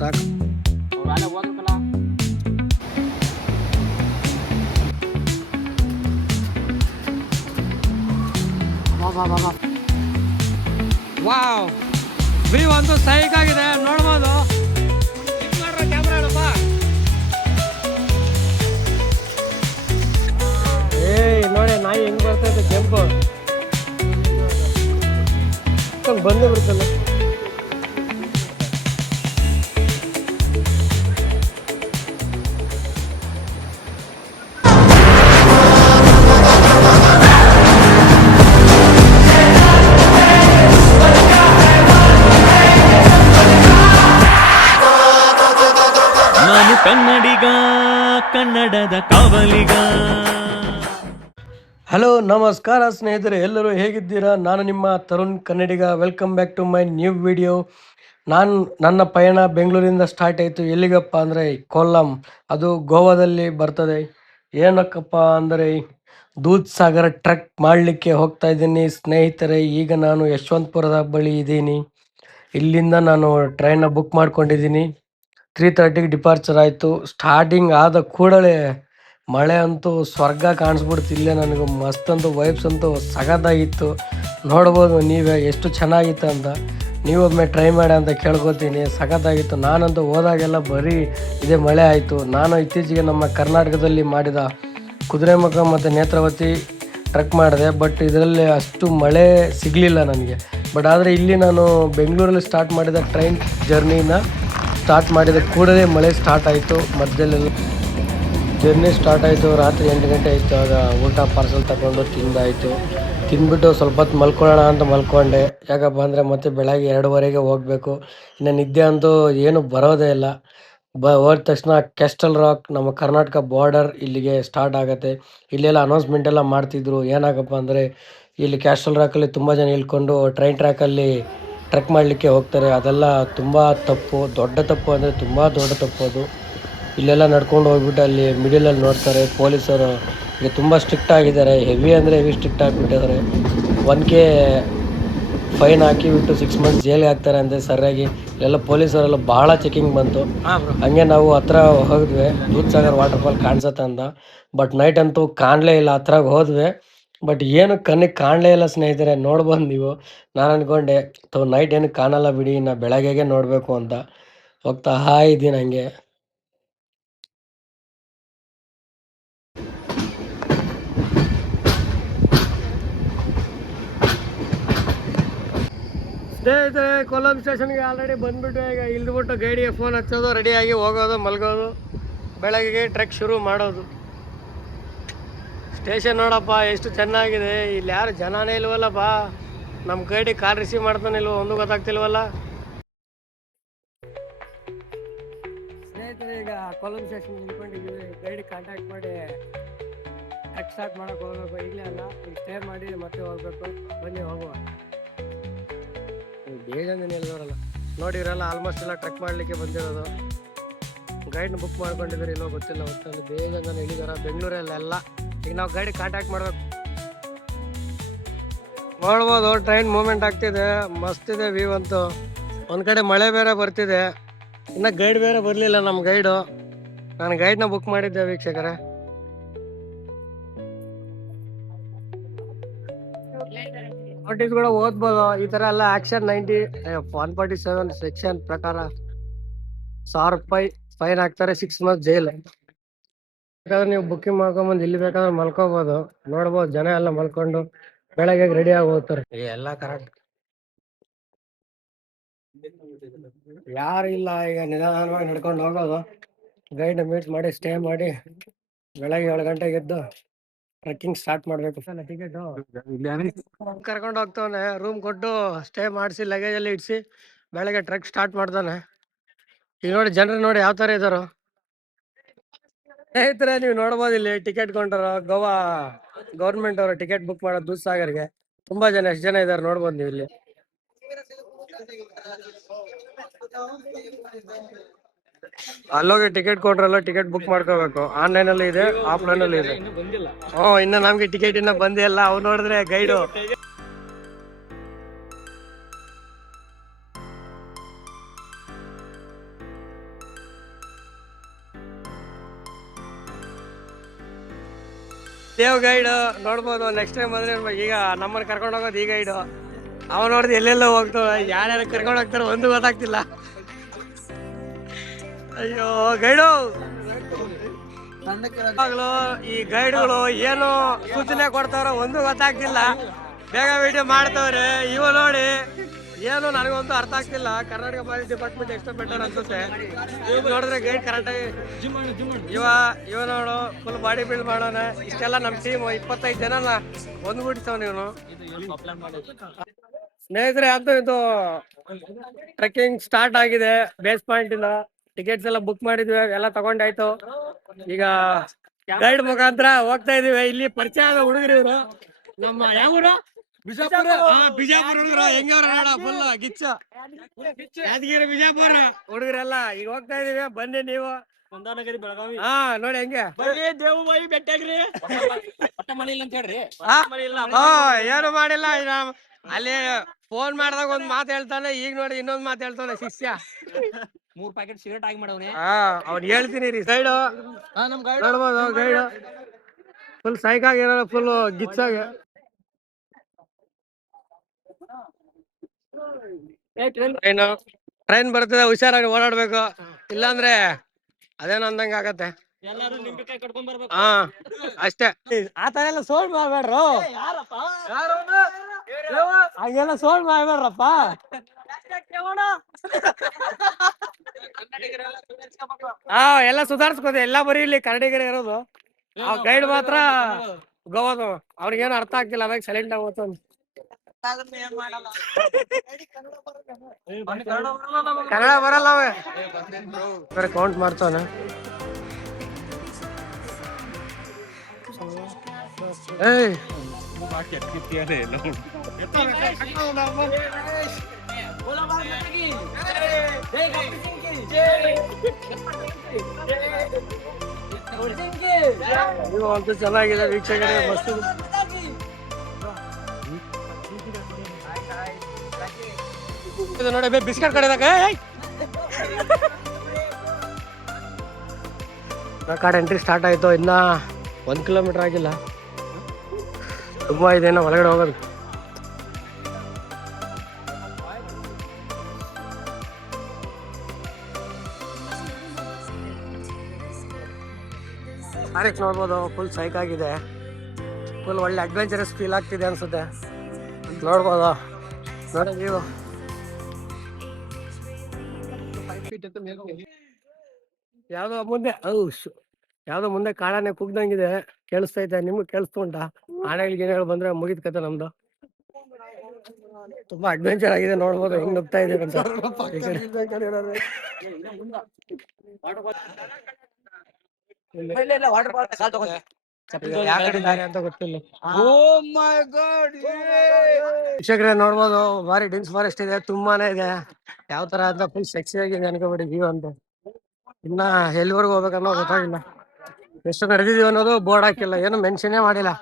ಸಾಕು ಸಾಕು. Wow, view ಅಂತೂ ಸೈಕ್ ಆಗಿದೆ, ನೋಡ್ಬೋದು. ಕ್ಯಾಮ್ರಾ ನೋಡಿ ನಾಯಿ ಹೆಂಗ್ ಬರ್ತಾ ಇದೆ, ಕೆಂಪು ಬಂದೇ ಬಿಡ್ತಲ್ಲ. ನಾನು ಕನ್ನಡಿಗ, ಕನ್ನಡದ ಕಾವಲಿಗ. ಹಲೋ ನಮಸ್ಕಾರ ಸ್ನೇಹಿತರೆ, ಎಲ್ಲರೂ ಹೇಗಿದ್ದೀರಾ? ನಾನು ನಿಮ್ಮ Tarun Kannadiga. Welcome back to my new video. ನನ್ನ ಪಯಣ ಬೆಂಗಳೂರಿಂದ ಸ್ಟಾರ್ಟ್ ಆಯಿತು. ಎಲ್ಲಿಗಪ್ಪ ಅಂದರೆ ಕೊಲ್ಲಂ, ಅದು ಗೋವಾದಲ್ಲಿ ಬರ್ತದೆ. ಏನಕ್ಕಪ್ಪ ಅಂದರೆ ದೂದ್ ಸಾಗರ್ ಟ್ರೆಕ್ ಮಾಡಲಿಕ್ಕೆ ಹೋಗ್ತಾ ಇದ್ದೀನಿ ಸ್ನೇಹಿತರೆ. ಈಗ ನಾನು ಯಶವಂತಪುರದ ಬಳಿ ಇದ್ದೀನಿ. ಇಲ್ಲಿಂದ ನಾನು ಟ್ರೈನ್ನ ಬುಕ್ ಮಾಡ್ಕೊಂಡಿದ್ದೀನಿ. 3:30ಗೆ ಡಿಪಾರ್ಚರ್ ಆಯಿತು. ಸ್ಟಾರ್ಟಿಂಗ್ ಆದ ಕೂಡಲೇ ಮಳೆ ಅಂತೂ ಸ್ವರ್ಗ ಕಾಣಿಸ್ಬಿಡ್ತು. ಇಲ್ಲೇ ನನಗೆ ಮಸ್ತ್ ಅಂತೂ ವೈಬ್ಸ್ ಅಂತೂ ಸಗದಾಗಿತ್ತು. ನೋಡ್ಬೋದು ನೀವೇ ಎಷ್ಟು ಚೆನ್ನಾಗಿತ್ತು ಅಂತ. ನೀವೊಮ್ಮೆ ಟ್ರೈ ಮಾಡಿ ಅಂತ ಕೇಳ್ಕೊತೀನಿ. ಸಗದಾಗಿತ್ತು. ನಾನಂತೂ ಹೋದಾಗೆಲ್ಲ ಬರೀ ಇದೇ ಮಳೆ ಆಯಿತು. ನಾನು ಇತ್ತೀಚೆಗೆ ನಮ್ಮ ಕರ್ನಾಟಕದಲ್ಲಿ ಮಾಡಿದ ಕುದುರೆಮುಖ ಮತ್ತು ನೇತ್ರಾವತಿ ಟ್ರೆಕ್ ಮಾಡಿದೆ. ಬಟ್ ಇದರಲ್ಲಿ ಅಷ್ಟು ಮಳೆ ಸಿಗಲಿಲ್ಲ ನನಗೆ. ಬಟ್ ಆದರೆ ಇಲ್ಲಿ ನಾನು ಬೆಂಗಳೂರಲ್ಲಿ ಸ್ಟಾರ್ಟ್ ಮಾಡಿದ ಟ್ರೈನ್ ಜರ್ನಿನ ಸ್ಟಾರ್ಟ್ ಮಾಡಿದ ಕೂಡಲೇ ಮಳೆ ಸ್ಟಾರ್ಟ್ ಆಯಿತು. ಮಧ್ಯದಲ್ಲೆಲ್ಲ ಜರ್ನಿ ಸ್ಟಾರ್ಟ್ ಆಯಿತು. ರಾತ್ರಿ 8 ಗಂಟೆ ಆಯಿತು. ಆಗ ಊಟ ಪಾರ್ಸಲ್ ತಗೊಂಡು ತಿಂದಾಯಿತು. ತಿಂದ್ಬಿಟ್ಟು ಸ್ವಲ್ಪ ಹೊತ್ತು ಮಲ್ಕೊಳ್ಳೋಣ ಅಂತ ಮಲ್ಕೊಂಡೆ. ಯಾಕಪ್ಪ ಅಂದರೆ ಮತ್ತೆ ಬೆಳಗ್ಗೆ 2:30ಗೆ ಹೋಗಬೇಕು. ಇನ್ನು ನಿದ್ದೆ ಅಂತೂ ಏನು ಬರೋದೇ ಇಲ್ಲ. ಹೋದ ತಕ್ಷಣ ಕ್ಯಾಸ್ಟಲ್ ರಾಕ್, ನಮ್ಮ ಕರ್ನಾಟಕ ಬಾರ್ಡರ್ ಇಲ್ಲಿಗೆ ಸ್ಟಾರ್ಟ್ ಆಗುತ್ತೆ. ಇಲ್ಲೆಲ್ಲ ಅನೌನ್ಸ್ಮೆಂಟ್ ಎಲ್ಲ ಮಾಡ್ತಿದ್ರು. ಏನಾಗಪ್ಪ ಅಂದರೆ ಇಲ್ಲಿ ಕ್ಯಾಸ್ಟಲ್ ರಾಕಲ್ಲಿ ತುಂಬ ಜನ ಇಳ್ಕೊಂಡು ಟ್ರೈನ್ ಟ್ರ್ಯಾಕಲ್ಲಿ ಟ್ರೆಕ್ ಮಾಡಲಿಕ್ಕೆ ಹೋಗ್ತಾರೆ. ಅದೆಲ್ಲ ತುಂಬ ತಪ್ಪು, ದೊಡ್ಡ ತಪ್ಪು ಅಂದರೆ ತುಂಬ ದೊಡ್ಡ ತಪ್ಪು ಅದು. ಇಲ್ಲೆಲ್ಲ ನಡ್ಕೊಂಡು ಹೋಗ್ಬಿಟ್ಟು ಅಲ್ಲಿ ಮಿಡಲಲ್ಲಿ ನೋಡ್ತಾರೆ. ಪೊಲೀಸರು ಈಗ ತುಂಬ ಸ್ಟ್ರಿಕ್ಟ್ ಆಗಿದ್ದಾರೆ. ಹೆವಿ ಅಂದರೆ ಹೆವಿ ಸ್ಟ್ರಿಕ್ಟ್ ಆಗಿಬಿಟ್ಟಿದ್ದಾರೆ. 1K ಫೈನ್ ಹಾಕಿಬಿಟ್ಟು 6 ಮಂತ್ಸ್ ಜೈಲಿಗೆ ಹಾಕ್ತಾರೆ ಅಂತೆ ಸರಿಯಾಗಿ. ಇಲ್ಲೆಲ್ಲ ಪೊಲೀಸರೆಲ್ಲ ಭಾಳ ಚೆಕಿಂಗ್ ಬಂತು. ಹಂಗೆ ನಾವು ಹತ್ರ ಹೋದ್ವಿ, ದೂದ್ ಸಾಗರ್ ವಾಟರ್ಫಾಲ್ ಕಾಣಿಸತ್ತೆ ಅಂತ. ಬಟ್ ನೈಟ್ ಅಂತೂ ಕಾಣಲೇ ಇಲ್ಲ. ಹತ್ರ ಹೋದ್ವಿ ಬಟ್ ಏನು ಕಣ್ಣಿಗೆ ಕಾಣಲೇ ಇಲ್ಲ ಸ್ನೇಹಿತರೆ. ನೋಡ್ಬೋದು ನೀವು. ನಾನು ಅಂದ್ಕೊಂಡೆ ನೈಟ್ ಏನು ಕಾಣಲ್ಲ ಬಿಡಿ, ನಾ ಬೆಳಗ್ಗೆಗೆ ನೋಡಬೇಕು ಅಂತ ಹೋಗ್ತಾ ಇದ್ದೀನಿ ಹಂಗೆ. ಸ್ನೇಹಿತರೆ, ಕೊಲ್ಲಂ ಸ್ಟೇಷನ್ಗೆ ಆಲ್ರೆಡಿ ಬಂದುಬಿಟ್ಟು ಈಗ ಇಲ್ದ್ಬಿಟ್ಟು ಗೈಡಿಗೆ ಫೋನ್ ಹಚ್ಚೋದು, ರೆಡಿಯಾಗಿ ಹೋಗೋದು, ಮಲ್ಗೋದು, ಬೆಳಗ್ಗೆ ಟ್ರೆಕ್ ಶುರು ಮಾಡೋದು. ಸ್ಟೇಷನ್ ನೋಡಪ್ಪ ಎಷ್ಟು ಚೆನ್ನಾಗಿದೆ. ಇಲ್ಲಿ ಯಾರು ಜನನೇ ಇಲ್ವಲ್ಲಪ್ಪ. ನಮ್ಮ ಗೈಡಿ ಕಾಲ್ ರಿಸೀವ್ ಮಾಡ್ತಾನೆ ಇಲ್ವೋ ಒಂದು ಗೊತ್ತಾಗ್ತಿಲ್ವಲ್ಲ. ಸ್ನೇಹಿತರೆ, ಈಗ ಕೊಲ್ಲಂ ಸ್ಟೇಷನ್ ನಿಂತ್ಕೊಂಡಿದ್ದೀವಿ. ಗೈಡಿ ಕಾಂಟ್ಯಾಕ್ಟ್ ಮಾಡಿ ಟ್ರೆಕ್ ಸ್ಟಾರ್ಟ್ ಮಾಡೋಕೆ ಹೋಗ್ಬೇಕು. ಈಗಲೇ ಅಲ್ಲ, ಈಗ ಸ್ಟೇ ಮಾಡಿ ಮತ್ತೆ ಹೋಗ್ಬೇಕು. ಬನ್ನಿ ಹೋಗುವ. ಬೇಜಾನೆ ಇಲ್ದವರಲ್ಲ ನೋಡಿ, ಇವರೆಲ್ಲ ಆಲ್ಮೋಸ್ಟ್ ಎಲ್ಲ ಟ್ರೆಕ್ ಮಾಡಲಿಕ್ಕೆ ಬಂದಿರೋದು. ಗೈಡ್ನ ಬುಕ್ ಮಾಡ್ಕೊಂಡಿದ್ದಾರೆ ಇಲ್ಲೋ ಗೊತ್ತಿಲ್ಲ. ಒಟ್ಟಲ್ಲಿ ಬೇಜಾನ ಇಳಿದಾರ ಬೆಂಗಳೂರಲ್ಲೆಲ್ಲ. ಈಗ ನಾವು ಗೈಡ್ ಕಾಂಟ್ಯಾಕ್ಟ್ ಮಾಡ್ಬೇಕು. ನೋಡ್ಬೋದು ಟ್ರೈನ್ ಮೂವ್ಮೆಂಟ್ ಆಗ್ತಿದೆ. ಮಸ್ತ್ ಇದೆ ವ್ಯೂ ಅಂತೂ. ಒಂದು ಕಡೆ ಮಳೆ ಬೇರೆ ಬರ್ತಿದೆ. ಇನ್ನು ಗೈಡ್ ಬೇರೆ ಬರಲಿಲ್ಲ ನಮ್ಮ ಗೈಡು. ನಾನು ಗೈಡ್ನ ಬುಕ್ ಮಾಡಿದ್ದೆ ವೀಕ್ಷಕರೇ. ನೋಟಿಸ್ ಕೂಡ ಓದ್ಬೋದು. ಈ ತರ ಎಲ್ಲ ಆಕ್ಷನ್ 147 ಸೆಕ್ಷನ್ ಪ್ರಕಾರ 1000 ರೂಪಾಯಿ ಫೈನ್ ಹಾಕ್ತಾರೆ, 6 ಮಂತ್ಸ್ ಜೈಲ್. ಬೇಕಾದ್ರೆ ನೀವು ಬುಕ್ಕಿಂಗ್ ಮಾಡ್ಕೊಂಬಂದು ಇಲ್ಲಿ ಬೇಕಾದ್ರೆ ಮಲ್ಕೋಬಹುದು. ನೋಡ್ಬೋದು ಜನ ಎಲ್ಲ ಮಲ್ಕೊಂಡು ಬೆಳಗ್ಗೆ ರೆಡಿ ಆಗಿ ಹೋಗ್ತಾರೆ. ಎಲ್ಲ ಕರೆಕ್ಟ್, ಯಾರು ಇಲ್ಲ. ಈಗ ನಿಧಾನವಾಗಿ ನಡ್ಕೊಂಡು ಹೋಗೋದು. ಗೈಡ್ ಮೀಟ್ ಮಾಡಿ ಸ್ಟೇ ಮಾಡಿ ಬೆಳಗ್ಗೆ 7 ಗಂಟೆಗೆ ಎದ್ದು ಟ್ರೆಕ್ಕಿಂಗ್ ಸ್ಟಾರ್ಟ್ ಮಾಡ್ಬೇಕು. ಟಿಕೆಟ್ ಕರ್ಕೊಂಡು ಹೋಗ್ತಾನೆ, ರೂಮ್ ಕೊಟ್ಟು ಸ್ಟೇ ಮಾಡಿಸಿ ಲಗೇಜ್ ಅಲ್ಲಿ ಇಡಿಸಿ ಬೆಳಗ್ಗೆ ಟ್ರೆಕ್ ಸ್ಟಾರ್ಟ್ ಮಾಡ್ತಾನೆ. ಈಗ ನೋಡಿ ಜನರು ನೋಡಿ ಯಾವ ತರ ಇದಾರೋ. ಸ್ನೇಹಿತರೆ, ನೀವು ನೋಡ್ಬೋದು ಇಲ್ಲಿ ಟಿಕೆಟ್ ಕೊಂಡರು ಗೋವಾ ಗೌರ್ಮೆಂಟ್ ಅವರು ಟಿಕೆಟ್ ಬುಕ್ ಮಾಡೋದು ದೂದ್ ಸಾಗರ್ಗೆ. ತುಂಬಾ ಜನ, ಎಷ್ಟು ಜನ ಇದಾರೆ ನೋಡ್ಬೋದು ನೀವು ಇಲ್ಲಿ. ಅಲ್ಲೋಗಿ ಟಿಕೆಟ್ ಕೊಟ್ರಲ್ಲ, ಟಿಕೆಟ್ ಬುಕ್ ಮಾಡ್ಕೋಬೇಕು. ಆನ್ಲೈನ್ ಅಲ್ಲಿ ಇದೆ, ಆಫ್ಲೈನ್ ಅಲ್ಲಿ ಇದೆ. ಇನ್ನ ನಮ್ಗೆ ಟಿಕೆಟ್ ಇನ್ನ ಬಂದೇ ಇಲ್ಲ. ಅವ್ರು ನೋಡಿದ್ರೆ ಗೈಡು ದೇವ್ ಗೈಡ್ ನೋಡ್ಬೋದು. ನೆಕ್ಸ್ಟ್ ಟೈಮ್ ಬಂದ್ರೆ ಈಗ ನಮ್ಮನ್ನ ಕರ್ಕೊಂಡು ಹೋಗೋದು ಈ ಗೈಡು. ಅವ ನೋಡಿದ್ರೆ ಎಲ್ಲೆಲ್ಲೋ ಹೋಗ್ತಾವ, ಯಾರ್ಯಾರು ಕರ್ಕೊಂಡು ಹೋಗ್ತಾರ ಒಂದು ಗೊತ್ತಾಗ್ತಿಲ್ಲ. ಅಯ್ಯೋ ಗೈಡು, ಈ ಗೈಡ್ಗಳು ಏನು ಸೂಚನೆ ಕೊಡ್ತಾರೋ ಒಂದು ಗೊತ್ತಾಗ್ತಿಲ್ಲ. ಬೇಗ ವಿಡಿಯೋ ಮಾಡ್ತವ್ರೆ. ಇವ ನೋಡಿ ಏನು ನನಗಂತೂ ಅರ್ಥ ಆಗ್ತಿಲ್ಲ. ಕರ್ನಾಟಕ ಪೊಲೀಸ್ ಡಿಪಾರ್ಟ್ಮೆಂಟ್ ಎಷ್ಟು ಬೆಟರ್ ಅನ್ಸುತ್ತೆ. ನೋಡಿದ್ರೆ ಗೈಡ್ ಕರೆಕ್ಟಾಗಿ ಇವ ನೋಡು ಫುಲ್ ಬಾಡಿ ಬಿಲ್ಡ್ ಮಾಡೋಣ. ಇಷ್ಟೆಲ್ಲ ನಮ್ಮ ಟೀಮ್ 25 ಜನನ ಒಂದ್ಗೂಡಿಸ್ತವ. ನೀವು ಸ್ನೇಹಿತರೆ, ಅಂತೂ ಇದು ಟ್ರೆಕ್ಕಿಂಗ್ ಸ್ಟಾರ್ಟ್ ಆಗಿದೆ. ಬೇಸ್ ಪಾಯಿಂಟ್ ಇಂದ ಟಿಕೆಟ್ಸ್ ಎಲ್ಲ ಬುಕ್ ಮಾಡಿದ್ವಿ, ಎಲ್ಲ ತಗೊಂಡಾಯ್ತು. ಈಗ ಗೈಡ್ ಮುಖಾಂತರ ಹೋಗ್ತಾ ಇದೀವಿ. ಇಲ್ಲಿ ಪರಿಚಯ ಆದ ಹುಡುಗರು ಇವರು. ನಮ್ಮ ಯಾವ ಬಿಜಾಪುರ ಹುಡುಗರು ಹೆಂಗವ್ರ ನೋಡ, ಫುಲ್ ಗಿಚ್ಚ ಯಾದಗಿರಿ ಬಿಜಾಪುರ ಹುಡುಗರೆಲ್ಲ. ಈಗ ಹೋಗ್ತಾ ಇದೀವಿ, ಬನ್ನಿ ನೀವು. ಬೆಳಗಾವಿ ಹಾ ನೋಡಿ ಹೆಂಗೆ ದೇವುಬಾಯಿ ಬೆಟ್ಟಾಗ್ರಿ. ಏನು ಮಾಡಿಲ್ಲ. ಅಲ್ಲಿ ಫೋನ್ ಮಾಡಿದಾಗ ಒಂದ್ ಮಾತು ಹೇಳ್ತಾನೆ, ಈಗ ನೋಡಿ ಇನ್ನೊಂದ್ ಮಾತು ಹೇಳ್ತಾನೆ ಶಿಷ್ಯ. 3 ಪ್ಯಾಕೆಟ್ ಸಿಗರೇಟ್ ಆಗಿ ಮಾಡವ್ನೆ. ಅವ್ನು ಹೇಳ್ತೀನಿ ರೀ. ಗೈಡ್ ನೋಡ್ಬೋದು, ಗೈಡ್ ಫುಲ್ ಸೈಕ್ ಆಗಿರೋ, ಫುಲ್ ಗಿಚ್ಚಾಗಿ. ಟ್ರೈನ್ ಬರ್ತದೆ, ಹುಷಾರಾಗಿ ಓಡಾಡ್ಬೇಕು, ಇಲ್ಲಾಂದ್ರೆ ಅದೇನೋ ಅಂದಂಗ ಆಗತ್ತೆ. ಹಾ ಅಷ್ಟೇ. ಆತರ ಎಲ್ಲ ಸೋಲ್ ಮಾಡ್ಬೇಡ್ರು, ಹಂಗೆಲ್ಲ ಸೋಲ್ ಮಾಡ್ಬೇಡ್ರಪ್ಪ. ಹಾ ಎಲ್ಲ ಸುಧಾರಿಸ್ಕೋದೆ. ಎಲ್ಲ ಬರೀ ಇಲ್ಲಿ ಕನ್ನಡಿಗರೇ ಇರೋದು. ಗೈಡ್ ಮಾತ್ರ ಗೋವಾದು ಅವ್ರಿಗೇನು ಅರ್ಥ ಆಗ್ತಿಲ್ಲ, ಅದಾಗ ಸೈಲೆಂಟ್ ಆಗಿ ಹೋಗ್ತಾನೆ. ಕನ್ನಡ ಬರಲ್ಲ ಅವ, ಕೌಂಟ್ ಮಾಡ್ತಾನೆ. ಏಯ್ ನೀವು ಅಂತೂ ಚೆನ್ನಾಗಿದೆ ವೀಕ್ಷಕರೇ, ಮಸ್ತ್. ನೋಡಿ ಬಿಸ್ಕೆಟ್ ಕಡೆದಾಗ ಕಾಡ್ ಎಂಟ್ರಿ ಸ್ಟಾರ್ಟ್ ಆಯ್ತು. ಇನ್ನ 1 ಕಿಲೋಮೀಟರ್ ಆಗಿಲ್ಲ, ತುಂಬಾ ಇದೆ ಒಳಗಡೆ ಹೋಗೋದು. ಫಾರೆಸ್ಟ್ ನೋಡ್ಬೋದು, ಫುಲ್ ಸೈಕ್ ಆಗಿದೆ. ಫುಲ್ ಒಳ್ಳೆ ಅಡ್ವೆಂಚರಸ್ ಫೀಲ್ ಆಗ್ತಿದೆ ಅನ್ಸುತ್ತೆ. ನೋಡ್ಬೋದು ನೋಡಿ ನೀವು. ಯಾವ್ದೋ ಮುಂದೆ ಕಾಡಾನೆ ಕುಗ್ದಂಗಿದೆ, ಕೇಳಿಸ್ತೈತೆ. ನಿಮ್ಗೆ ಕೇಳಿಸ್ತು ಉಂಟಾ? ಆನೆಗಳಿಗೆ ಏನ್ ಹೇಳಿ ಬಂದ್ರೆ ಮುಗಿದ ಕತೆ ನಮ್ದು. ತುಂಬಾ ಅಡ್ವೆಂಚರ್ ಆಗಿದೆ, ನೋಡ್ಬೋದು ಹೆಂಗ್ ನುಗ್ತಾ ಇದೆ ಅಂತ. ಅಂತ ಗೊತ್ತಿಲ್ಲ. ವೀಕ್ಷಕರೇ ನೋಡ್ಬೋದು, ಭಾರಿ ಡೆನ್ಸ್ ಫಾರೆಸ್ಟ್ ಇದೆ, ತುಂಬಾನೇ ಇದೆ. ಯಾವ ತರ ಅಂತ ಫುಲ್ ಸೆಕ್ಸಿ ಆಗಿದೆ ಅನ್ಕೋಬೇಡಿ ವ್ಯೂ ಅಂತ. ಇನ್ನ ಎಲ್ಲಿವರೆಗೂ ಹೋಗ್ಬೇಕನ್ನೋ ಗೊತ್ತಾಗಿಲ್ಲ. ಎಷ್ಟು ನಡೆದಿದೀವಿ ಅನ್ನೋದು ಬೋರ್ಡ್ ಹಾಕಿಲ್ಲ, ಏನು ಮೆನ್ಷನ್ನೇ ಮಾಡಿಲ್ಲ.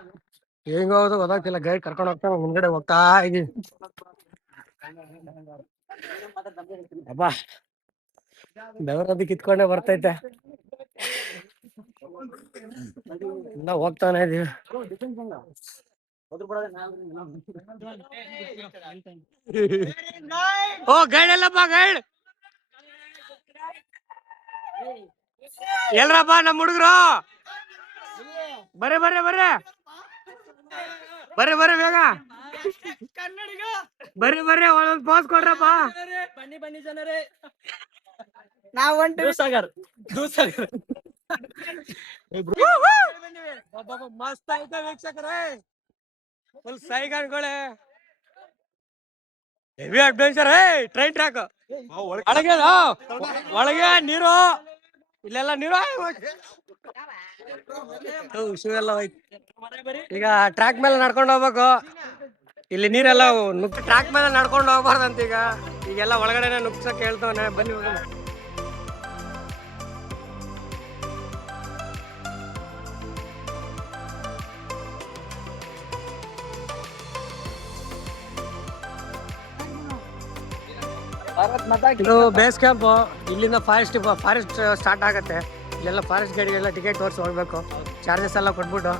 ಹೆಂಗ್ ಹೋಗೋದು ಗೊತ್ತಾಗ್ತಿಲ್ಲ. ಗೈಡ್ ಕರ್ಕೊಂಡು ಹೋಗ್ತಾ ಮುಂದ್ಗಡೆ ಹೋಗ್ತಾ ಇದೀವಿ. ಅಬ್ಬಾ ಬೆವರದ್ದು ಕಿತ್ಕೊಂಡೆ ಬರ್ತೈತೆ. ಇನ್ನ ಹೋಗ್ತಾನೆ ಇದೀವಿ. ಓ ಗೈಡ್ ಅಲ್ಲಪ್ಪ, ಗೈಡ್ ಎಲ್ರಪ್ಪ ನಮ್ಮ ಹುಡುಗರು? ಬರ್ರಿ ಬರ್ರಿ ಬರ್ರಿ ಬರ್ರಿ ಬರ್ರಿ ಬೇಗ ಬರ್ರಿ ಬರ್ರಿ, ಒಂದೊಂದು ಪೋಸ್ ಕೊಡ್ರಪ್ಪ. ಬನ್ನಿ ಬನ್ನಿ ಜನರೇ, ನಾವು ಮಸ್ತ್ ಆಯ್ತಾ ವೀಕ್ಷಕರೇ, ಫುಲ್ ಸೈಕ್ ಅನ್ಕೊಳ್ಳಿ. Heavy adventure. ಟ್ರೈನ್ ಟ್ರ್ಯಾಕ್ ಒಳಗೆ, ಒಳಗೆ ನೀರು, ಇಲ್ಲೆಲ್ಲ ನೀರು. ಶೂ ಎಲ್ಲ ಹೋಯ್ತು. ಈಗ ಟ್ರ್ಯಾಕ್ ಮೇಲೆ ನಡ್ಕೊಂಡು ಹೋಗ್ಬೇಕು. ಇಲ್ಲಿ ನೀರೆಲ್ಲ ನುಗ್ಗಿ ಟ್ರ್ಯಾಕ್ ಮೇಲೆ ನಡ್ಕೊಂಡು ಹೋಗ್ಬಾರ್ದಂತ. ಈಗೆಲ್ಲ ಒಳಗಡೆನೆ ನುಗ್ಸಕ್ ಹೇಳ್ತವನೆ. ಬನ್ನಿ ಹೋಗೋಣ. ಇದು ಬೇಸ್ ಕ್ಯಾಂಪ್. ಇಲ್ಲಿಂದ ಫಾರೆಸ್ಟ್ ಸ್ಟಾರ್ಟ್ ಆಗುತ್ತೆ. ಇಲ್ಲೆಲ್ಲ ಫಾರೆಸ್ಟ್ ಗಾಡಿಗೆಲ್ಲ ಟಿಕೆಟ್ ತೋರಿಸಿ ಹೋಗ್ಬೇಕು. ಚಾರ್ಜಸ್ ಎಲ್ಲ ಕೊಟ್ಬಿಟ್ಟು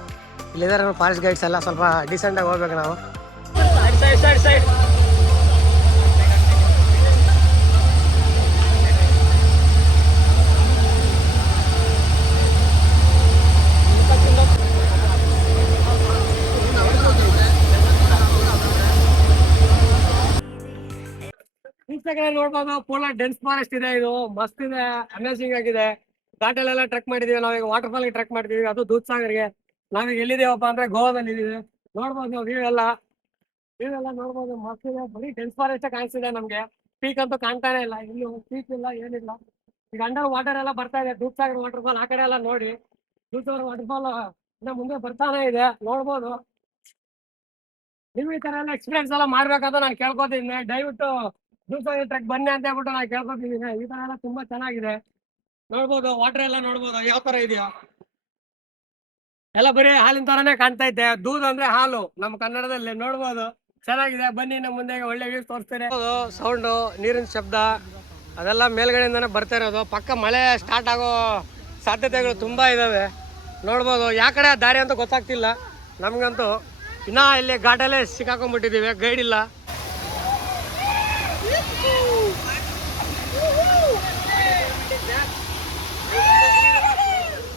ಇಲ್ಲಿದ್ದಾರೆ ಫಾರೆಸ್ಟ್ ಗೈಡ್ಸ್ ಎಲ್ಲ, ಸ್ವಲ್ಪ ಡೀಸೆಂಟಾಗಿ ಹೋಗ್ಬೇಕು ನಾವು. ನೋಡ್ಬೋದು, ಪೂರ್ಣ ಡೆನ್ಸ್ ಫಾರೆಸ್ಟ್ ಇದೆ. ಇದು ಮಸ್ತ್ ಇದೆ, ಅಮೇಸಿಂಗ್ ಆಗಿದೆ. ಘಾಟಲ್ಲೆಲ್ಲ ಟ್ರೆಕ್ ಮಾಡಿದೀವಿ ನಾವೀಗ, ವಾಟರ್ ಫಾಲ್ ಟ್ರೆಕ್ ಮಾಡಿದೀವಿ, ಅದು ದೂದ್ ಸಾಗರ್ಗೆ. ನಾವೀಗ ಎಲ್ಲಿದೇವಪ್ಪ ಅಂದ್ರೆ ಗೋವಾದಲ್ಲಿ ಇದೀವಿ. ನೋಡ್ಬೋದು ವ್ಯೂ ಎಲ್ಲ ನೋಡ್ಬೋದು, ಮಸ್ತ್ ಇದೆ. ಬರೀ ಡೆನ್ಸ್ ಫಾರೆಸ್ಟ್ ಕಾಣಿಸ್ತಿದೆ ನಮ್ಗೆ. ಪೀಕ್ ಅಂತೂ ಕಾಣ್ತಾನೆ ಇಲ್ಲ, ಇಲ್ಲಿ ಪೀಕ್ ಇಲ್ಲ ಏನಿಲ್ಲ. ಈಗ ಅಂಡರ್ ವಾಟರ್ ಎಲ್ಲ ಬರ್ತಾ ಇದೆ, ದೂದ್ ಸಾಗರ್ ವಾಟರ್ ಫಾಲ್ ಆ ಕಡೆ ಎಲ್ಲ ನೋಡಿ. ದೂದ್ ಸಾಗರ್ ವಾಟರ್ ಫಾಲ್ ಇನ್ನ ಮುಂದೆ ಬರ್ತಾನೆ ಇದೆ, ನೋಡ್ಬೋದು. ನೀವು ಈ ತರ ಎಲ್ಲ ಎಕ್ಸ್ಪೀರಿಯನ್ಸ್ ಎಲ್ಲ ಮಾಡ್ಬೇಕಂತ ನಾನು ಕೇಳ್ಕೊತೀನಿ. ದಯವಿಟ್ಟು ದೂದ್ ಸಾಗರ್ ಟ್ರೆಕ್ ಬನ್ನಿ ಅಂತ ಹೇಳ್ಬಿಟ್ಟು ನಾನು ಕೇಳ್ಕೊತಿದ್ದೀನಿ. ಈ ತರ ಎಲ್ಲ ತುಂಬಾ ಚೆನ್ನಾಗಿದೆ, ನೋಡ್ಬೋದು. ವಾಟರ್ ಎಲ್ಲ ನೋಡ್ಬೋದು ಯಾವ ತರ ಇದೆಯಾ, ಎಲ್ಲ ಬರೀ ಹಾಲಿನ ತರಾನೇ ಕಾಣ್ತಾ ಐತೆ. ದೂದ್ ಅಂದ್ರೆ ಹಾಲು ನಮ್ಮ ಕನ್ನಡದಲ್ಲಿ, ನೋಡ್ಬೋದು. ಚೆನ್ನಾಗಿದೆ, ಬನ್ನಿ ನಮ್ಮ ಮುಂದೆ ಒಳ್ಳೆ ವ್ಯೂ ತೋರಿಸ್ತೇನೆ. ಸೌಂಡು, ನೀರಿನ ಶಬ್ದ ಅದೆಲ್ಲ ಮೇಲ್ಗಡೆಯಿಂದಾನೆ ಬರ್ತಾ ಇರೋದು. ಪಕ್ಕ ಮಳೆ ಸ್ಟಾರ್ಟ್ ಆಗೋ ಸಾಧ್ಯತೆಗಳು ತುಂಬಾ ಇದಾವೆ, ನೋಡ್ಬೋದು. ಯಾವ ಕಡೆ ದಾರಿ ಅಂತ ಗೊತ್ತಾಗ್ತಿಲ್ಲ ನಮ್ಗಂತೂ. ಇನ್ನ ಇಲ್ಲಿ ಘಾಟಲ್ಲೇ ಸಿಕ್ಕಾಕೊಂಡ್ಬಿಟ್ಟಿದೀವಿ, ಗೈಡ್ ಇಲ್ಲ.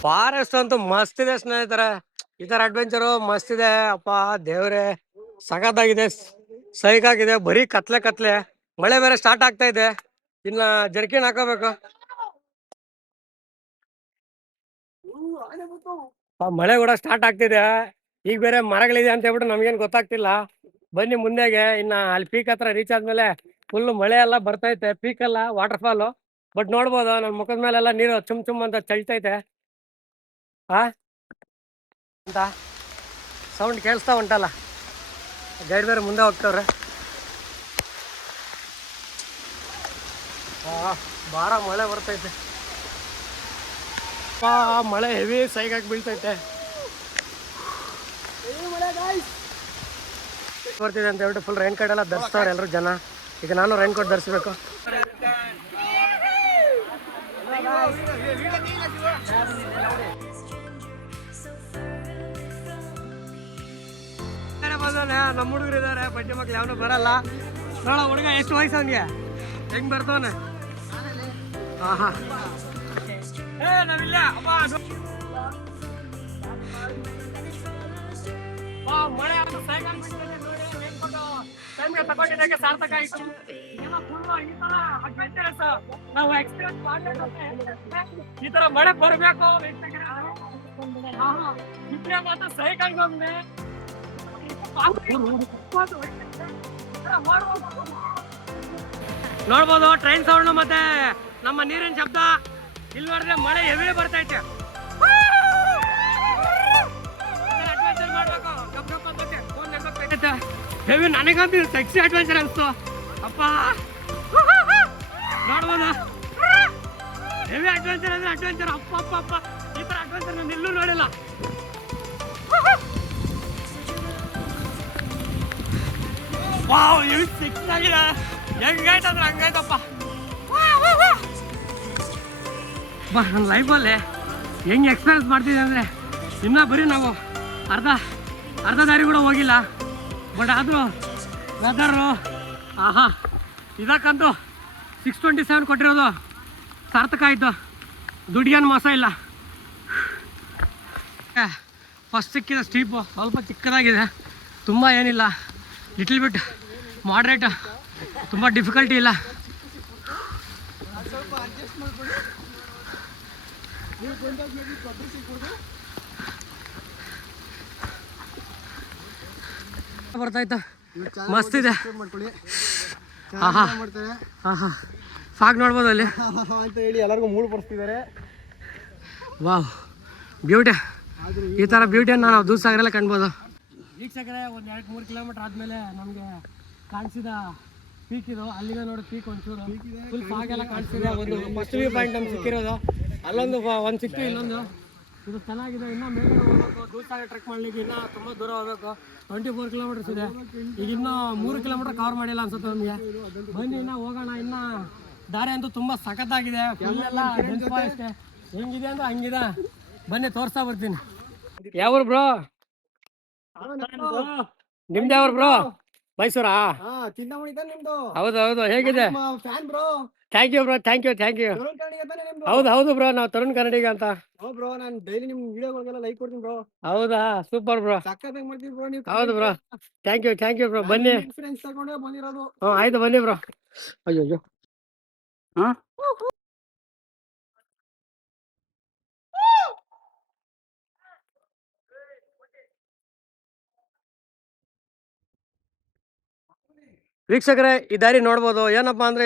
ಫಾರೆಸ್ಟ್ ಅಂತೂ ಮಸ್ತ್ ಇದೆ ಸ್ನೇಹಿತರೆ, ಈ ತರ ಅಡ್ವೆಂಚರು ಮಸ್ತ್ ಇದೆ. ಅಪ್ಪ ದೇವ್ರೆ, ಸಖತ್ತಾಗಿದೆ, ಸೈಕ್ ಆಗಿದೆ. ಬರೀ ಕತ್ಲೆ ಕತ್ಲೆ, ಮಳೆ ಬೇರೆ ಸ್ಟಾರ್ಟ್ ಆಗ್ತಾ ಇದೆ. ಇನ್ನ ಜರ್ಕಿನ್ ಹಾಕೋಬೇಕು. ಮಳೆ ಕೂಡ ಸ್ಟಾರ್ಟ್ ಆಗ್ತಿದೆ. ಈಗ ಬೇರೆ ಮರಗಳಿದೆ ಅಂತ ಹೇಳ್ಬಿಟ್ಟು ನಮ್ಗೇನ್ ಗೊತ್ತಾಗ್ತಿಲ್ಲ. ಬನ್ನಿ ಮುಂದೆಗೆ, ಇನ್ನ ಅಲ್ಲಿ ಪೀಕ್ ಹತ್ರ ರೀಚ್ ಆದ್ಮೇಲೆ ಫುಲ್ ಮಳೆ ಎಲ್ಲ ಬರ್ತೈತೆ. ಪೀಕ್ ಅಲ್ಲ, ವಾಟರ್ ಫಾಲ್. ಬಟ್ ನೋಡ್ಬೋದು ನನ್ನ ಮುಖದ ಮೇಲೆಲ್ಲ ನೀರು ಚುಮ್ ಚುಮ್ ಅಂತ ಚಳ್ತೈತೆ. ಅಂತ ಸೌಂಡ್ ಕೇಳಿಸ್ತಾ ಉಂಟಲ್ಲ, ಗೈಡ್ ಬೇರೆ ಮುಂದೆ ಹೋಗ್ತವ್ರೆ. ಭಾಳ ಮಳೆ ಬರ್ತೈತೆ, ಮಳೆ ಹೆವಿ ಸೈಗಾಗಿ ಬೀಳ್ತೈತೆ. ಬರ್ತಿದೆ ಅಂತ ಹೇಳ್ಬಿಟ್ಟು ಫುಲ್ ರೈನ್ ಕೋಟ್ ಎಲ್ಲ ಧರಿಸ್ತಾವ್ರೆ ಎಲ್ಲರೂ ಜನ. ಈಗ ನಾನು ರೈನ್ ಕೋಟ್ ಧರಿಸ್ಬೇಕು. ನಮ್ಮ ಹುಡುಗರು ಇದಾರೆ, ಬಡ್ಡಿ ಮಕ್ಳು ಯಾವನು ಬರಲ್ಲ. ನೋಡ ಹುಡುಗ ಎಷ್ಟು ವಯಸ್ಸು ಅವನಿಗೆ, ಹೆಂಗ್ ಬರ್ತವನೆ. ಮಳೆ ತಗೊಂಡಿದ್ದಕ್ಕೆ ಸಾರ್ಥಕ ಆಯ್ತು. ನಾವು ಎಕ್ಸ್ಪೀರಿಯನ್ಸ್ ಮಾಡ್ಬೇಕು, ಈ ತರ ಮಳೆ ಬರ್ಬೇಕು. ಮಾತ್ರ ಸೈಕಲ್ ನೋಡ್ಬೋದು ಟ್ರೈನ್ ಸೌಂಡ್ ಮತ್ತೆ ನಮ್ಮ ನೀರಿನ ಶಬ್ದ. ಇಲ್ಲಿ ನೋಡಿದ್ರೆ ಮಳೆ ಹೆವಿ ಬರ್ತೈತೆ. ಹೆವಿ ನನಗಂತೂ ಸೆಕ್ಸಿ ಅಡ್ವೆಂಚರ್ ಅನ್ಸ್ತು. ಅಪ್ಪ ನೋಡ್ಬೋದು, ಹೆವಿ ಅಡ್ವೆಂಚರ್ ಅಂದ್ರೆ ಅಡ್ವೆಂಚರ್. ಅಪ್ಪ ಅಪ್ಪ ಅಪ್ಪ, ಈ ತರ ಅಡ್ವೆಂಚರ್ ನಾನು ಎಲ್ಲೂ ನೋಡಿಲ್ಲ. ವಾವ್, ಹೆವಿ ಸೆಕ್ಸಿ ಆಗಿದೆ. ಹೆಂಗಾಯ್ತಂದ್ರೆ ಹಂಗಾಯ್ತಪ್ಪ. ನನ್ನ ಲೈಫಲ್ಲಿ ಹೆಂಗೆ ಎಕ್ಸ್ಪೀರಿಯನ್ಸ್ ಮಾಡ್ತಿದ್ದೆ ಅಂದರೆ, ಇನ್ನೂ ಬರೀ ನಾವು ಅರ್ಧ ದಾರಿ ಕೂಡ ಹೋಗಿಲ್ಲ. ಬಟ್ ಆದರೂ ವೆದರು ಇದಕ್ಕಂತೂ 627 ಕೊಟ್ಟಿರೋದು ಸಾರ್ಥಕ ಆಯಿತು. ದುಡ್ಡಿಗೇನು ಮೋಸ ಇಲ್ಲ. ಫಸ್ಟ್ ಸಿಕ್ಕಿದ ಸ್ಟೀಪು ಸ್ವಲ್ಪ ಚಿಕ್ಕದಾಗಿದೆ, ತುಂಬ ಏನಿಲ್ಲ, ಲಿಟಲ್ ಬಿಟ್ ಮಾಡ್ರೇಟ್, ತುಂಬ ಡಿಫಿಕಲ್ಟಿ ಇಲ್ಲ. ಬರ್ತಾಯ್ತು, ಮಸ್ತ್ ಇದೆ. ಫಾಗ್ ನೋಡ್ಬೋದು ಅಲ್ಲಿ ಅಂತ ಹೇಳಿ ಎಲ್ಲರಿಗೂ ಮೂಡ್ ಬರ್ತಿದ್ದಾರೆ. Wow, beauty. ಈ ಥರ ಬ್ಯೂಟಿಯನ್ನು ನಾವು ದೂದ್ ಸಾಗರಲ್ಲೇ ಕಾಣ್ಬೋದು. ವೀಕ್ಷಕರೇ, ಒಂದು 2-3 ಕಿಲೋಮೀಟರ್ ಆದಮೇಲೆ ನಮಗೆ ಕಾಣಿಸಿದ ಪೀಕ್ ಇದು. ಅಲ್ಲಿಗೆ ನೋಡಿ ಪೀಕ್ ಒಂಚೂರು ಫುಲ್ ಫಾಗ್ ಎಲ್ಲ ಕಾಣಿಸ್ತಿದೆ. ಒಂದು ಫಸ್ಟ್ ವ್ಯೂ ಪಾಯಿಂಟ್ ನಮ್ಗೆ ಸಿಕ್ಕಿರೋದು, ಅಲ್ಲೊಂದು ಒಂದು ಸಿಕ್ತು, ಇಲ್ಲೊಂದು. ಇದು ಚೆನ್ನಾಗಿದೆ. ಇನ್ನೂ ಮೇಲ್ಗಡೆ ಹೋಗ್ಬೇಕು, ದೂದ್ ಸಾಗರ್ ಟ್ರೆಕ್ ಮಾಡಲಿಕ್ಕೆ ಇನ್ನೂ ತುಂಬ ದೂರ ಹೋಗ್ಬೇಕು. 24 ಕಿಲೋಮೀಟರ್ಸ್ ಇದೆ. ಈಗ ಇನ್ನೂ 3 ಕಿಲೋಮೀಟರ್ ಕವರ್ ಮಾಡಿಲ್ಲ ಅನ್ಸುತ್ತೆ ನಮಗೆ. ಬನ್ನಿ ಇನ್ನೂ ಹೋಗೋಣ. ಇನ್ನು ದಾರಿ ಅಂತೂ ತುಂಬ ಸಖತ್ತಾಗಿದೆ. ಫುಲ್ಲೆಲ್ಲ ಅಷ್ಟೇ ಹೆಂಗಿದೆ ಅಂದ್ರೆ ಹಂಗಿದೆ. ಬನ್ನಿ ತೋರಿಸ್ತಾ ಬರ್ತೀನಿ. ಯಾವ್ರು ಬ್ರೋ? ನಿಮ್ದು ಯಾವ್ರು ಬ್ರೋ? ಮೈಸೂರಾ? ಚಿಂತಾಮಣಿ ತಾನೆ ನಿಮ್ದು? ಹೌದು ಹೇಗಿದೆ? Fan bro. Thank you bro, thank you. Tarun Kannadiga ತಾನೆ ನಿಮ್ದು? ಹೌದು ಬ್ರೋ, ನಾವು ತರುಣ್ ಕನ್ನಡಿಗ ಅಂತ. ಬ್ರೋ ನಾನು ಡೈಲಿ ನಿಮ್ ವಿಡಿಯೋಗಳಿಗೆಲ್ಲ ಲೈಕ್ ಕೊಡ್ತೀನಿ ಬ್ರೋ. ಹೌದಾ, ಸೂಪರ್ ಬ್ರೋ. ಸಕ್ಕತ್ತಾಗಿ ಮಾಡ್ತೀವಿ ಬ್ರೋ ನೀವು. ಹೌದು ಬ್ರೋ, ಥ್ಯಾಂಕ್ ಯು ಬ್ರೋ. ಬನ್ನಿ. ಇನ್ಫ್ಲೂಯೆನ್ಸ್ ತಗೊಂಡೇ ಬಂದಿರೋದು. ಆಯ್ತು ಬನ್ನಿ ಬ್ರೋ. ಅಯ್ಯೋ ಹಾ, ವೀಕ್ಷಕರೇ ಈ ದಾರಿ ನೋಡ್ಬೋದು. ಏನಪ್ಪಾ ಅಂದ್ರೆ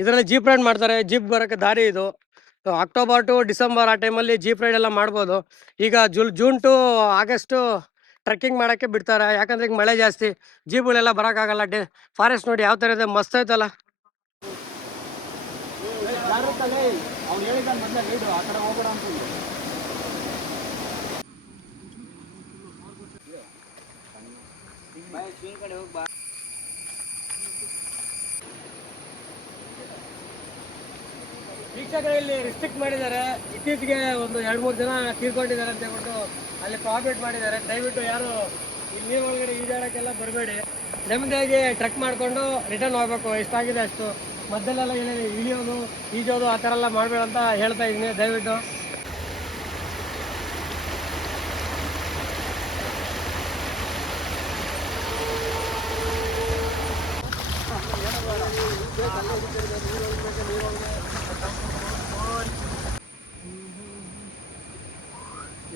ಇದರಲ್ಲಿ ಜೀಪ್ ರೈಡ್ ಮಾಡ್ತಾರೆ. ಜೀಪ್ ಬರೋಕ್ಕೆ ದಾರಿ ಇದು. ಅಕ್ಟೋಬರ್ ಟು ಡಿಸೆಂಬರ್ ಆ ಟೈಮಲ್ಲಿ ಜೀಪ್ ರೈಡ್ ಎಲ್ಲ ಮಾಡ್ಬೋದು. ಈಗ ಜೂನ್ ಟು ಆಗಸ್ಟು ಟ್ರೆಕ್ಕಿಂಗ್ ಮಾಡೋಕ್ಕೆ ಬಿಡ್ತಾರೆ. ಯಾಕಂದ್ರೆ ಈಗ ಮಳೆ ಜಾಸ್ತಿ, ಜೀಪ್ಗಳೆಲ್ಲ ಬರೋಕ್ಕಾಗಲ್ಲ. ಫಾರೆಸ್ಟ್ ನೋಡಿ ಯಾವ ಥರ ಇದೆ, ಮಸ್ತ್ ಐತಲ್ಲ. ಅವ್ನು ಹೇಳಿದ ಮೊದಲೇ ಗೈಡು ಆ ಕಡೆ ಹೋಗ್ಬೇಡ ಅಂತ. ವೀಕ್ಷಕರಲ್ಲಿ ರಿಸ್ಟ್ರಿಕ್ಟ್ ಮಾಡಿದ್ದಾರೆ. ಇತ್ತೀಚೆಗೆ ಒಂದು 2-3 ಜನ ತೀರ್ಕೊಂಡಿದ್ದಾರೆ ಅಂತ ಹೇಳ್ಬಿಟ್ಟು ಅಲ್ಲಿ ಪ್ರಾಫಿಟ್ ಮಾಡಿದ್ದಾರೆ. ದಯವಿಟ್ಟು ಯಾರು ಈ ನೀರು ಒಳಗಡೆ ಈಜಾಡೋಕ್ಕೆಲ್ಲ ಬರಬೇಡಿ. ನೆಮ್ಮದಿಯಾಗಿ ಟ್ರೆಕ್ ಮಾಡಿಕೊಂಡು ರಿಟರ್ನ್ ಹೋಗ್ಬೇಕು. ಎಷ್ಟಾಗಿದೆ ಅಷ್ಟು. ಮಧ್ಯದಲ್ಲೆಲ್ಲ ಇಳಿಯೋದು, ಈಜೋದು ಆ ಥರ ಎಲ್ಲ ಮಾಡಬೇಡ ಅಂತ ಹೇಳ್ತಾ ಇದ್ದೀನಿ. ದಯವಿಟ್ಟು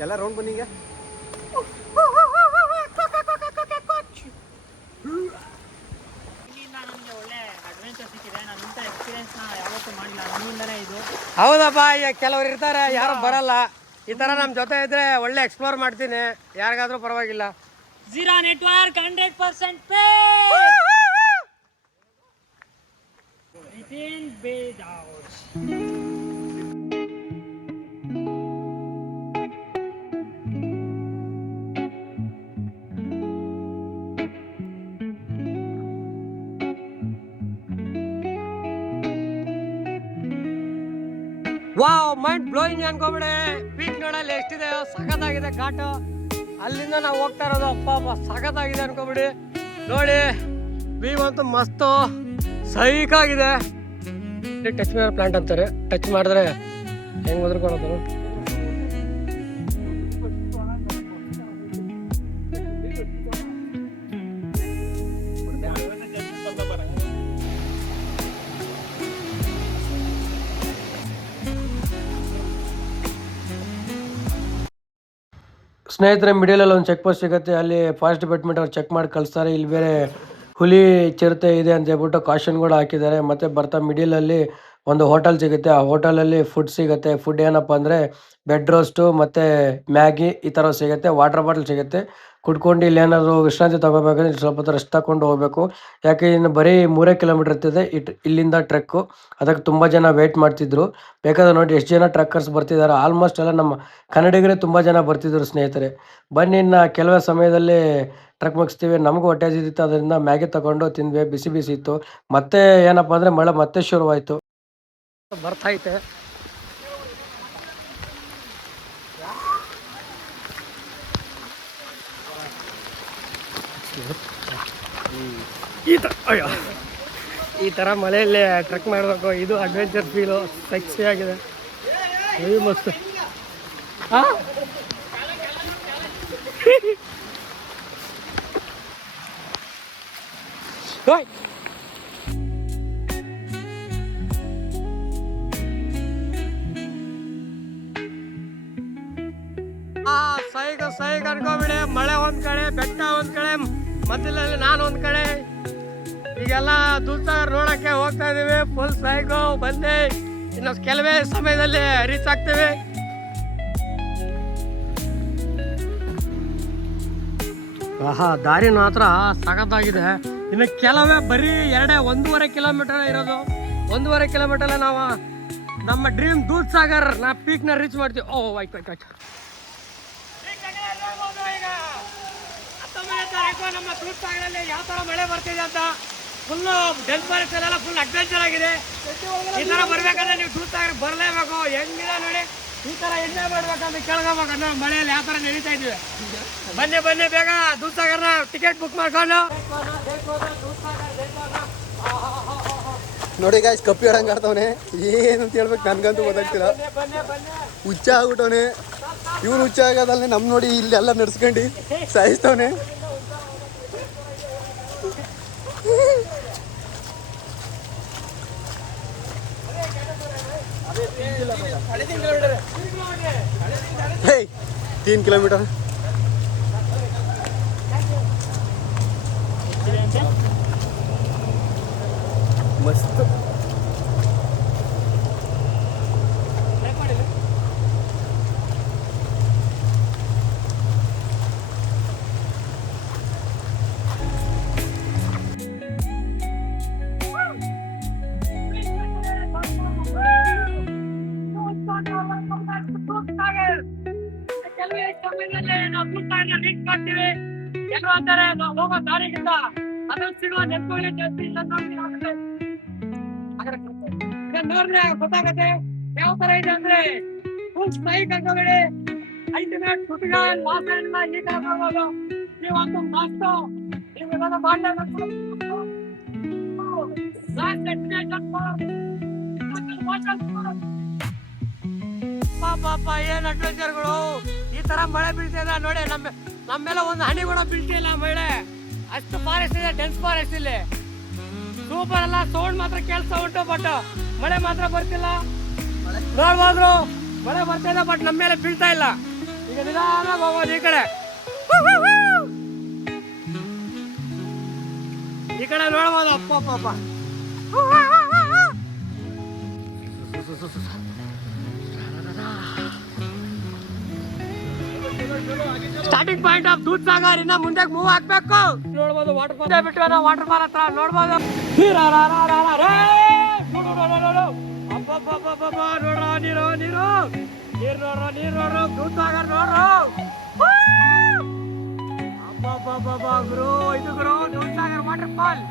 ಎಲ್ಲ ರೌಂಡ್ ಬನ್ನಿ ಈಗ. ಹೌದಪ್ಪ, ಈಗ ಕೆಲವ್ರು ಇರ್ತಾರೆ ಯಾರು ಬರಲ್ಲ. ಈ ಥರ ನಮ್ಮ ಜೊತೆ ಇದ್ರೆ ಒಳ್ಳೆ ಎಕ್ಸ್ಪ್ಲೋರ್ ಮಾಡ್ತೀನಿ, ಯಾರಿಗಾದ್ರೂ ಪರವಾಗಿಲ್ಲ. Zero network 100% pay. Within bed hours. Wow, mind blowing ಅನ್ಕೋಬಿಡಿ. ಪೀಕ್ ನೋಡಲ್ಲಿ ಎಷ್ಟಿದೆ, ಸಖತ್ತಾಗಿದೆ ಘಾಟು. ಅಲ್ಲಿಂದ ನಾವು ಹೋಗ್ತಾ ಇರೋದು. ಅಪ್ಪ ಸಖತ್ತಾಗಿದೆ ಅನ್ಕೋಬಿಡಿ. ನೋಡಿ ವ್ಯೂ ಅಂತೂ ಮಸ್ತು, ಸೈಕಾಗಿದೆ. ಟಚ್ ಮಾಡೋ ಪ್ಲಾಂಟ್ ಅಂತಾರೆ. ಟಚ್ ಮಾಡಿದ್ರೆ ಹೆಂಗ್ ಒದ್ರಕೊಳ್ಳೋದು. ಸ್ನೇಹಿತರೆ, ಮಿಡಿಲಲ್ಲಿ ಒಂದು ಚೆಕ್ ಪೋಸ್ಟ್ ಸಿಗುತ್ತೆ. ಅಲ್ಲಿ ಫಾರೆಸ್ಟ್ ಡಿಪಾರ್ಟ್ಮೆಂಟ್ ಅವ್ರು ಚೆಕ್ ಮಾಡಿ ಕಳಿಸ್ತಾರೆ. ಇಲ್ಲಿ ಬೇರೆ ಹುಲಿ ಚಿರತೆ ಇದೆ ಅಂತ ಹೇಳ್ಬಿಟ್ಟು ಕಾಷನ್ ಕೂಡ ಹಾಕಿದ್ದಾರೆ. ಮತ್ತು ಬರ್ತಾ ಮಿಡಿಲಲ್ಲಿ ಒಂದು ಹೋಟೆಲ್ ಸಿಗುತ್ತೆ. ಆ ಹೋಟೆಲಲ್ಲಿ ಫುಡ್ ಸಿಗುತ್ತೆ. ಫುಡ್ ಏನಪ್ಪ ಅಂದರೆ ಬೆಡ್ ರೋಸ್ಟು ಮತ್ತು ಮ್ಯಾಗಿ ಈ ಥರ ಸಿಗುತ್ತೆ. ವಾಟರ್ ಬಾಟಲ್ ಸಿಗುತ್ತೆ. ಕುಡ್ಕೊಂಡು ಇಲ್ಲಿ ಏನಾದರೂ ವಿಶ್ರಾಂತಿ ತೊಗೋಬೇಕಂದ್ರೆ ಸ್ವಲ್ಪ ಹೊತ್ತು ರೆಸ್ಟ್ ತಗೊಂಡು ಹೋಗಬೇಕು. ಯಾಕೆ ಇನ್ನು ಬರೀ 3 ಕಿಲೋಮೀಟರ್ ಇರ್ತದೆ ಇಲ್ಲಿಂದ ಟ್ರೆಕ್ಕು. ಅದಕ್ಕೆ ತುಂಬ ಜನ ವೆಯ್ಟ್ ಮಾಡ್ತಿದ್ರು. ಬೇಕಾದ್ರೆ ನೋಡಿ ಎಷ್ಟು ಜನ ಟ್ರೆಕ್ಕರ್ಸ್ ಬರ್ತಿದ್ದಾರೆ. ಆಲ್ಮೋಸ್ಟ್ ಎಲ್ಲ ನಮ್ಮ ಕನ್ನಡಿಗರೇ ತುಂಬ ಜನ ಬರ್ತಿದ್ರು. ಸ್ನೇಹಿತರೆ ಬನ್ನಿ, ಇನ್ನು ಕೆಲವೇ ಸಮಯದಲ್ಲಿ ಟ್ರೆಕ್ ಮುಗಿಸ್ತೀವಿ. ನಮಗೂ ಹೊಟ್ಟೆ ಹಸಿದಿತ್ತು, ಅದರಿಂದ ಮ್ಯಾಗಿ ತಗೊಂಡು ತಿಂದ್ವಿ. ಬಿಸಿ ಇತ್ತು. ಮತ್ತೆ ಏನಪ್ಪ ಅಂದರೆ ಮಳೆ ಮತ್ತೆ ಶುರುವಾಯಿತು. ಬರ್ತೈತೆ. ಈ ಥರ ಮಳೆಯಲ್ಲಿ ಟ್ರೆಕ್ ಮಾಡಬೇಕು. ಇದು ಅಡ್ವೆಂಚರ್ ಫೀಲು, ಸೆಕ್ಸಿ ಆಗಿದೆ. ಇದು ಮಸ್ತ್. ಹಾಂ, ಸೈಗ್ ಅನ್ಕೋಬಿಡಿ. ಮಳೆ ಒಂದ್ ಕಡೆ, ಬೆಟ್ಟ ಒಂದ್ ಕಡೆ, ಮಧ್ಯದಲ್ಲಿ ನಾನು ಒಂದ್ ಕಡೆ. ಈಗೆಲ್ಲ ದೂಧಸಾಗರ್ ನೋಡಕ್ಕೆ ಹೋಗ್ತಾ ಇದೀವಿ. ಫುಲ್ ಸೈಗು ಬಂದೆ. ಇನ್ನು ಕೆಲವೇ ಸಮಯದಲ್ಲಿ ರೀಚ್ ಆಗ್ತೀವಿ. ಆಹಾ, ದಾರಿ ಮಾತ್ರ ಸಖತ್ತಾಗಿದೆ. ಇನ್ನು ಕೆಲವೇ ಬರೀ 1.5 ಕಿಲೋಮೀಟರ್ ಇರೋದು. 1.5 ಕಿಲೋಮೀಟರ್ ನಾವು ನಮ್ಮ ಡ್ರೀಮ್ ದೂಧಸಾಗರ್ ಪೀಕ್ನ ರೀಚ್ ಮಾಡ್ತೀವಿ. ಓ ಆಯ್ತು. ನಮ್ಮ ದೂಧಸಾಗರಲ್ಲಿ ಯಾವ ಥರ ಮಳೆ ಬರ್ತಿದೆ ಅಂತ ಫುಲ್ಲು ಡೆಲ್ ಫಾರೆಸ್ಟ್ ಎಲ್ಲ ಫುಲ್ ಅಡ್ವೆಂಚರ್ ಆಗಿದೆ. ಈ ಥರ ಬರ್ಬೇಕಂದ್ರೆ ನೀವು ದೂಧಸಾಗರ್ ಬರಲೇಬೇಕು. ಹೆಂಗಿದೆ ನೋಡಿ, ಈ ತರ ಎಂಜಾಯ್ ಮಾಡ್ಬೇಕಂತ ಕೇಳ್ಕೋಬೇಕು ನಾವು ಮಳೆಯಲ್ಲಿ ಯಾವ ತರ ನಡೀತಾ ಇದೀವಿ. ಬನ್ನಿ ಬನ್ನಿ ಬೇಗ ದೂದ್ಸಾಗರ್ನ ಟಿಕೆಟ್ ಬುಕ್ ಮಾಡ್ಕೊಂಡು ನೋಡಿ ಗಾಯ್ಸ್ ಕಪ್ಪಿ ಆಡಂಗ್ ಆಡ್ತವನೆ. ಏನಂತ ಹೇಳ್ಬೇಕು ನನ್ಗಂತೂ ಗೊತ್ತಾಗ್ತಿಲ್ಲ. ಹುಚ್ಚ ಆಗ್ಬಿಟ್ಟವನೆ. ಇವ್ರು ಹುಚ್ಚ ಆಗೋದಲ್ಲೇ ನಮ್ ನೋಡಿ ಇಲ್ಲಿ ಎಲ್ಲ ನಡ್ಸ್ಕೊಂಡು ಸಾಯಿಸ್ತವನೆ. हे 3 किलोमीटर मस्त. ಎಲ್ಲರೂ ಅಂತಾರೆ ನಾವು ಹೋಗೋ ದಾರಿಗಿಂತ ಅದ್ರಲ್ಲಿ ಸಿಗುವ ನೆನಪುಗಳೇ ಜಾಸ್ತಿ ಇಲ್ಲ ನೋಡಿದ್ರೆ ಗೊತ್ತಾಗತ್ತೆ ಯಾವ ತರ ಇದೆ ಅಂದ್ರೆ ಫುಲ್ ಸ್ಟ್ರೈಕ್ ಹಾಕೋಬೇಡಿ. ಅಲ್ಟಿಮೇಟ್ ಫುಟ್ಬಾಲ್ ವಾಸನೆಲ್ಲ ಈ ತರ ನೋಡ್ಬೋದು. ನೀವೊಂದು ಮಸ್ತ್ ನೀವೆಲ್ಲ ಮಾಡಲೇಬೇಕು. ಪಾಪ ಏನ್ ಅಡ್ವೆಂಚರ್ಗಳು. ಈ ತರ ಮಳೆ ಬೀಳ್ತಿದೆ ನೋಡಿ. ನಮ್ಮೆಲ್ಲ ಒಂದು ಹನಿ ಕೂಡ ಬೀಳ್ತಿಲ್ಲ ಮಳೆ. ಅಷ್ಟು ಫಾರೆಸ್ಟ್ ಇದೆ, ಡೆನ್ಸ್ ಫಾರೆಸ್ಟ್ ಇಲ್ಲಿ. ಸೂಪರ್ ಅಲ್ಲ. ಸೌಂಡ್ ಮಾತ್ರ ಕೇಳಿಸ್ತಾ ಉಂಟು, ಬಟ್ ಮಳೆ ಮಾತ್ರ ಬರ್ತಿಲ್ಲ. ನೋಡ್ಬೋದ್ರು ಮಳೆ ಬರ್ತಾ ಇದೆ, ಬಟ್ ನಮ್ಮ ಮೇಲೆ ಬೀಳ್ತಾ ಇಲ್ಲ. ಈಗ ನಿಧಾನವಾಗಿ ಹೋಗೋದು ಈ ಕಡೆ ನೋಡ್ಬೋದು. ಅಪ್ಪ ಪಾಪ ಸ್ಟಾರ್ಟಿಂಗ್ ಪಾಯಿಂಟ್ ಆಫ್ ದೂದ್ಸಾಗರ್. ಇನ್ನ ಮುಂದೆ ಮೂವ್ ಆಗ್ಬೇಕು. ನೋಡ್ಬೋದು ವಾಟರ್ ಫಾಲ್ ಬಿಟ್ಟು ವಾಟರ್ ಫಾಲ್ ಹತ್ರ ನೋಡ್ಬೋದು. ನೋಡ್ರ ನೀರು ನೀರು ನೀರ್ ನೋಡ್ರ ನೀರ್ ನೋಡ್ರು ದೂದ್ಸಾಗರ್ ನೋಡ್ರು. ಗುರು ಇದು ಗುರು ದೂದ್ಸಾಗರ್ ವಾಟರ್ ಫಾಲ್.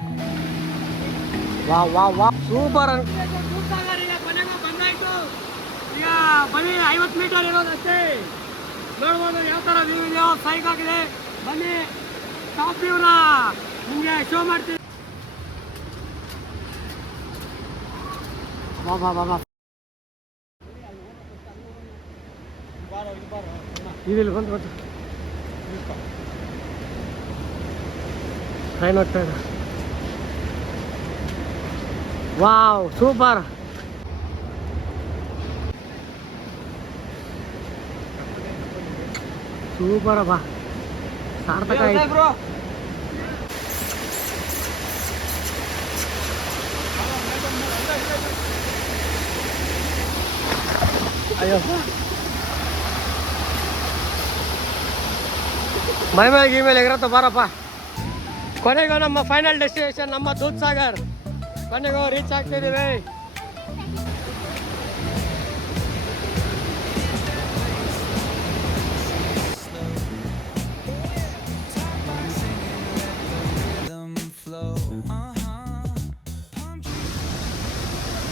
ವಾ ಸೂಪರ್. ದೂದ್ಸಾಗರ್ ಈಗ ಕೊನೆಗೂ ಬಂದಾಯ್ತು. ಈಗ ಬನ್ನಿ 50 ಮೀಟರ್ ಇರೋದಷ್ಟೇ. ನೋಡ್ಬೋದು ಯಾವ ತರ ವ್ಯೂ ಇದೆಯೋ. ಸೈಕ್ ಆಗಿದೆ. ಬನ್ನಿ ಟಾಪ್ ವ್ಯೂನ ನಿಮ್ಗೆ ಶೋ ಮಾಡ್ತೀವಿ. ಇಲ್ಲಿ ಬಂತು ಟ್ರೈನ್ ಹೋಗ್ತಾ ಇದೆ. Wow super. ಸೂಪರ್ ಅಪ್ಪ, ಸಾರ್ಥಕ ಆಯ್ತು. ಅಯ್ಯಪ್ಪ ಮೈ ಮೇಲೆ ಗೀಮೇಲೆ ಎಗರತ್ತ ಬಾರಪ್ಪ. ಕೊನೆಗೂ ನಮ್ಮ ಫೈನಲ್ ಡೆಸ್ಟಿನೇಷನ್ ನಮ್ಮ ದೂದ್ಸಾಗರ್ ಕೊನೆಗೂ reach ಆಗ್ತಿದ್ದೀವಿ.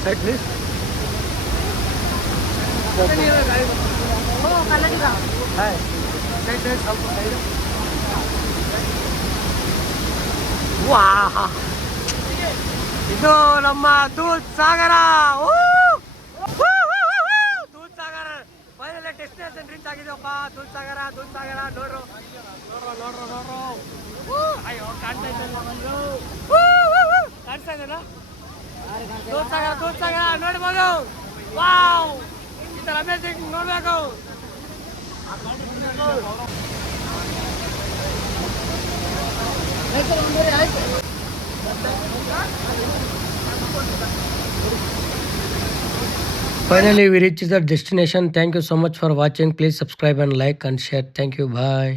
Side please. Oh, Kannadiga. Hi. Side ಸ್ವಲ್ಪ side. Wow. ಇದು ನಮ್ಮ ದೂದ್ಸಾಗರ. ದೂದ್ಸಾಗರ ಫೈನಲ್ ಡೆಸ್ಟಿನೇಷನ್ ರೀಚ್ ಆಗಿದೆಯಪ್ಪ. ದೂದ್ಸಾಗರ ದೂದ್ಸಾಗರ ನೋಡ್ರು ನೋಡ್ರು ನೋಡ್ರು ನೋಡ್ರು. ಅಯ್ಯೋ ಕಾಣ್ತಾ ಇದೆಯಲ್ಲ ದೂದ್ಸಾಗರ ದೂದ್ಸಾಗರ ನೋಡ್ಬೋದು. ವಾವ್ ಈ ತರ ಅಮೇಜಿಂಗ್ ನೋಡ್ಬೇಕು. Finally we reached the destination. Thank you so much for watching. Please subscribe and like and share. Thank you. Bye.